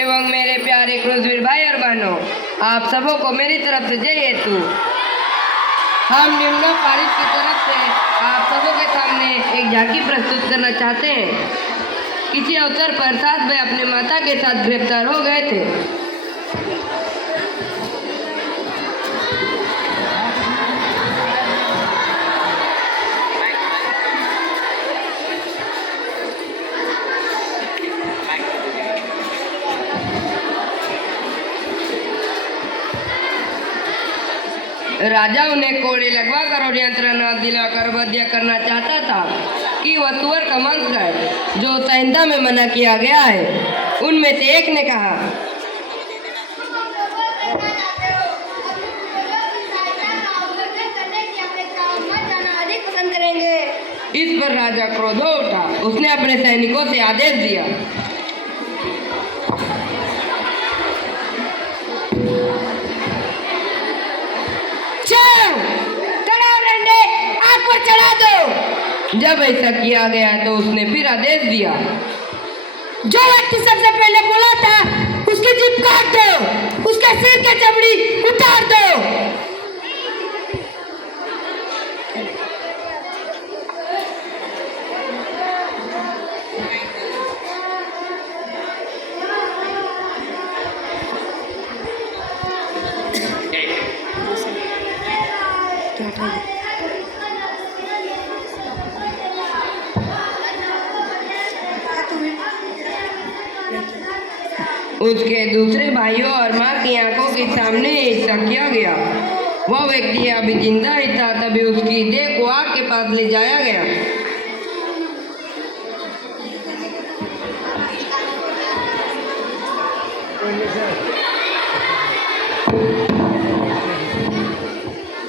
एवं मेरे प्यारे क्रूरवीर भाई और बहनों, आप सबों को मेरी तरफ से जय हेतु। हम निम्न पारित की तरफ से आप सबों के सामने एक झांकी प्रस्तुत करना चाहते हैं। किसी अवसर पर 7 भाई अपने माता के साथ गिरफ्तार हो गए थे। राजा उन्हें कोड़े लगवाकर और यंत्रणा दिलाकर वध्य करना चाहता था कि वह सुअर का मांस खाए, जो संहिता में मना किया गया है। उनमें से एक ने कहा, इस पर राजा क्रोध हो उठा। उसने अपने सैनिकों से आदेश दिया, चढ़ा दो। जब ऐसा किया गया तो उसने फिर आदेश दिया, जो व्यक्ति सबसे पहले बोला था उसकी जीभ काट दो, उसके सिर की चमड़ी उतार दो। उसके दूसरे भाइयों और माँ की आंखों के सामने ऐसा किया गया। वह व्यक्ति अभी जिंदा ही था, तभी उसकी देह को आग के पास ले जाया गया।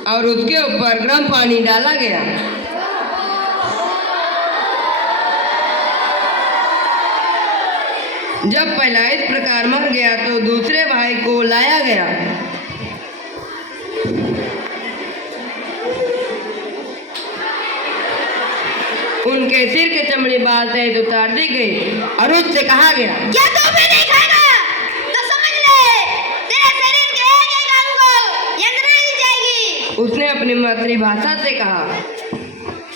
और उसके ऊपर गर्म पानी डाला गया। जब पहला इस प्रकार मर गया तो दूसरे भाई को लाया गया। उनके सिर के चमड़ी बाल सहित उतार दी गई और उससे कहा गया, क्या तू भी नहीं खाएगा? तो समझ ले, तेरे शरीर के एक अंग को यंत्रणा दी जाएगी। उसने अपनी मातृभाषा से कहा,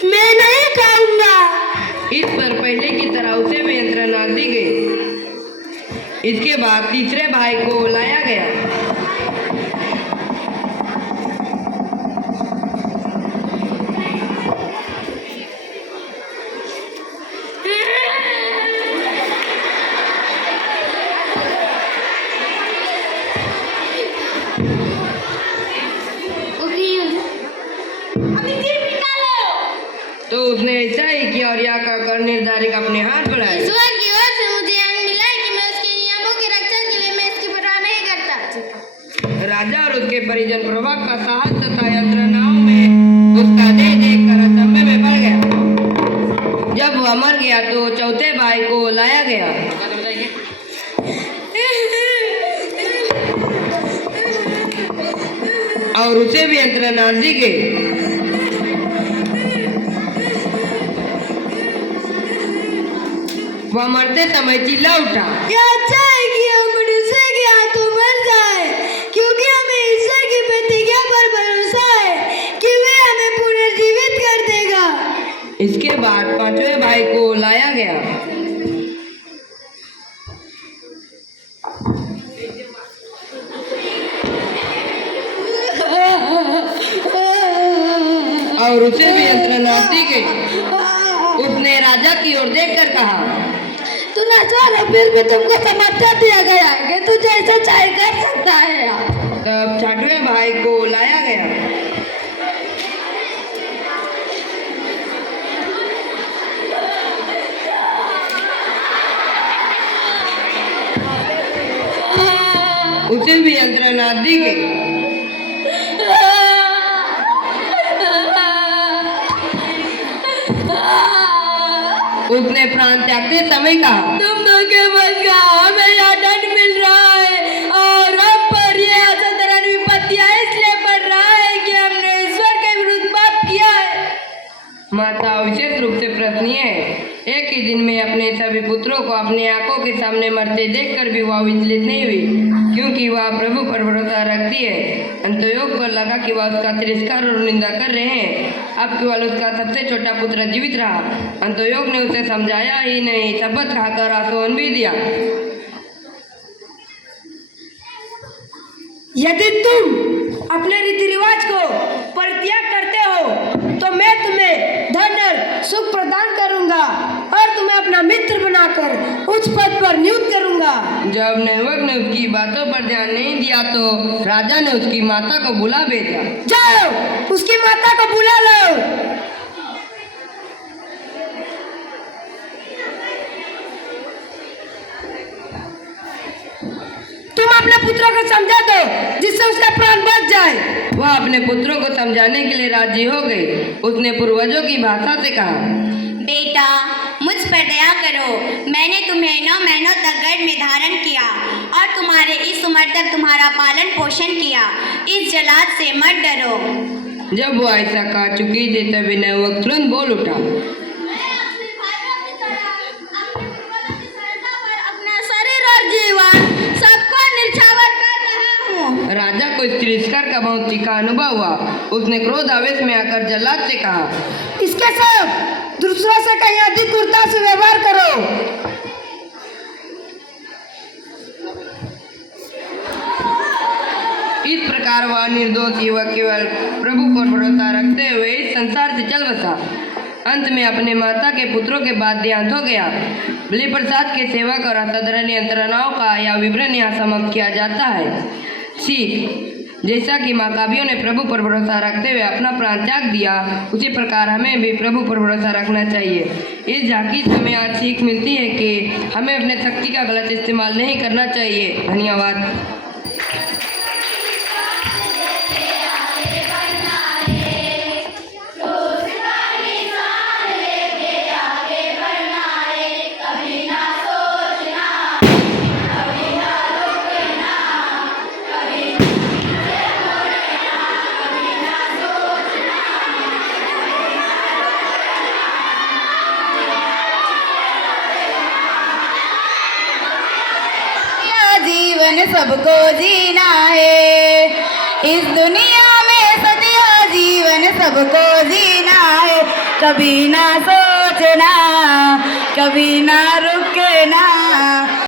मैं नहीं खाऊंगा। इस पर पहले की तरह उसे भी यंत्रणा दी गई। इसके बाद तीसरे भाई को लाया गया। तो उसने ऐसा ही किया और यह कहकर निर्धारित अपने हाथ बढ़ाए। ईश्वर की ओर से मुझे अंग मिला कि मैं उसके नियमों की रक्षा के लिए मैं इसकी परवाह नहीं करता। राजा और उसके परिजन प्रभाव का साहस तथा यंत्रणाओं में उसका देह देखकर अचंभे में पड़ गया। जब वह मर गया तो चौथे भाई को लाया गया। और उसे भी यंत्रणा दी गई। वह मरते समय चिल्ला उठा, क्या अच्छा है कि हम मनुष्य के हाथों मर जाए, क्योंकि हमें ईश्वर की प्रतिज्ञा पर भरोसा है कि वे हमें पुनर्जीवित कर देगा। इसके बाद पांचवें भाई को लाया गया। और उसे भी यंत्रणा दी गई। उसने राजा की ओर देखकर कहा, तू ना छोड़, फिर भी तुमको समाचार दिया गया है कि तू जैसा चाहे कर सकता है। तब छठवें भाई को लाया गया। उसे भी यंत्रणा दी गई। उसने प्राण त्यागते समय कहा, तुम धोखे मत खाओ, हमें यहाँ दंड मिल रहा है और हम पर ये असाधारण विपत्तियां इसलिए पड़ रहा है कि हमने ईश्वर के विरुद्ध पाप किया है। माता विशेष रूप से प्रश्नीय है। एक ही दिन लेकिन मैं अपने सभी पुत्रों को अपनी आंखों के सामने मरते देखकर भी वह विचलित नहीं हुई, क्योंकि वह प्रभु पर भरोसा रखती है। अंतयोग को लगा कि वह उसका तिरस्कार और निंदा कर रहे हैं। अब केवल उसका सबसे छोटा पुत्र जीवित रहा। अंतयोग ने उसे समझाया ही नहीं, शपथ खाकर आंसू भी दिया। यदि तुम अपने रीति रिवाज को परित्याग करते हो तो मैं तुम्हें धन और सुख प्रदान करूंगा और तुम्हें अपना मित्र बनाकर उच्च पद पर नियुक्त करूंगा। जब नवक ने उसकी बातों पर ध्यान नहीं दिया तो राजा ने उसकी माता को बुला भेजा। जाओ उसकी माता को बुला लो। तुम अपने पुत्रों को समझा दो जिससे उसका प्राण बच जाए। वह अपने पुत्रों को समझाने के लिए राजी हो गई। उसने पूर्वजों की भाषा से कहा, बेटा मुझ पर दया करो। मैंने तुम्हें 9 महीनों तक गर्भ में धारण किया और तुम्हारे इस उम्र तक तुम्हारा पालन पोषण किया। इस जलाद से मत डरो। जब वो ऐसा कह चुकी थी तभी नवक तुरंत बोल उठा, अपना शरीर और जीवन सबको निछावर कर रहा हूँ। राजा को इस तिरस्कार का बहुत तीखा अनुभव हुआ। उसने क्रोध आवेश में आकर जल्लाद से कहा, इसके साथ दूसरों से कहीं अधिक क्रूरता से व्यवहार करो। इस प्रकार वह निर्दोष युवक केवल प्रभु पर भरोसा रखते हुए इस संसार से चल बसा। अंत में अपने माता के पुत्रों के बाद देहांत हो गया। बलि प्रसाद के सेवक और असाधारण यंत्रणाओं का यह विवरण यहाँ समाप्त किया जाता है। सीख, जैसा कि महाकाव्यों ने प्रभु पर भरोसा रखते हुए अपना प्राण त्याग दिया, उसी प्रकार हमें भी प्रभु पर भरोसा रखना चाहिए। इस झांकी से हमें आज सीख मिलती है कि हमें अपने शक्ति का गलत इस्तेमाल नहीं करना चाहिए। धन्यवाद। जीवन सबको जीना है, इस दुनिया में सदियों जीवन सबको जीना है। कभी ना सोचना, कभी ना रुकना।